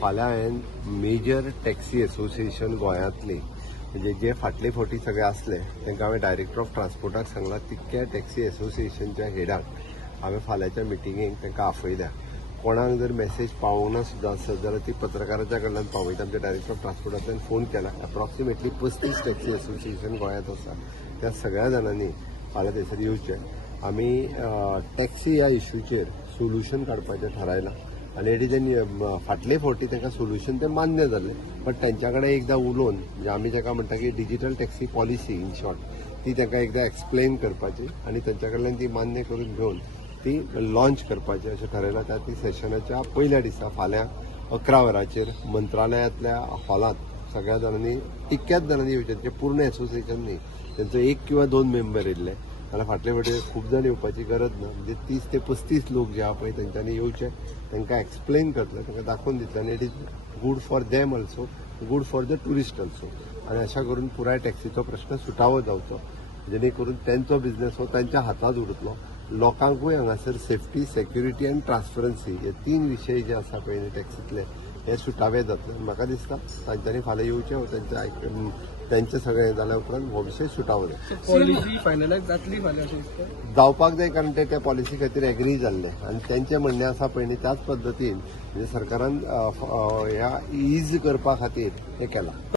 फाल्यां हांवें major taxi association गोंयांतली म्हणजे जे फाटले फावटी सगळे आसले तांकां हांवें डायरेक्टर ऑफ ट्रान्सपोर्टाक सांगलां तितक्या टॅक्सी एसोसिएशनच्या हेडाक हांवें फाल्यांच्या मिटिंगेक तांकां आफयल्या. कोणाक जर मेसेज पावोना सुद्दां आसत जाल्यार ती पत्रकाराच्या कडल्यान पावयता. आमच्या डायरेक्टर ऑफ ट्रान्सपोर्टांतल्यान फोन केला. अप्रॉक्सिमेटली 35 टॅक्सी एसोसिएशन गोंयांत आसा. त्या सगळ्या जाणांनी फाल्यां थंयसर येवचें. आमी टॅक्सी ह्या इश्यूचेर सोल्युशन काडपाचें थारायलां आनी हेजें फाटले फावटी तांकां सोल्युशन तें मान्य जालें. बट तांच्या कडेन एकदां उलोवन म्हणजे आमी जाका म्हणटा की digital taxi policy in short ती तांकां एकदां एक्सप्लेन करपाची आनी तांच्या कडल्यान ती मान्य करून घेवन ती लॉन्च करपाची अशें थारायलां. त्या ती सेशनाच्या पयल्या दिसा फाल्यां 11 वरांचेर मंत्रालयांतल्या हॉलांत सगळ्या जाणांनी तितक्याच जाणांनी येवचें. म्हणजे पूर्ण एसोसिएशन न्ही, तांचो 1 किंवा 2 मेंबर येयल्ले जाल्यार फाटले फावटी खूब जाण येवपाची गरज ना. म्हणजे 30 ते 35 लोक जे आहा पळय तांच्यांनी येवचे. तांकां एक्सप्लेन करतले, तांकां दाखोवन दितले आनी it is good for them also, good for the tourist also. आनी अशा करून पुराय टॅक्सीचो प्रश्न सुटावो जावचो जेणे करून तांचो बिझनेस हो तांच्या हातांत उरतलो. लोकांकूय हांगासर सेफ्टी, सेक्युरिटी आनी ट्रान्सपरन्सी हे 3 विशय जे आसा पळय न्ही टॅक्सीतले हे सुटावे जातले. म्हाका दिसता तांच्यांनी फाल्यां येवचें तांचें सगळें जाल्या उपरांत हो विशय सुटावो जाय. पॉलिसी फायनलायज जातली फाल्यां अशें दिसता. जावपाक जाय कारण ते त्या पॉलिसी खातीर एग्री जाल्ले आनी तेंचें म्हणणें आसा पळय न्ही त्याच पद्दतीन म्हणजे सरकारान ह्या इज करपा खातीर हें केलां.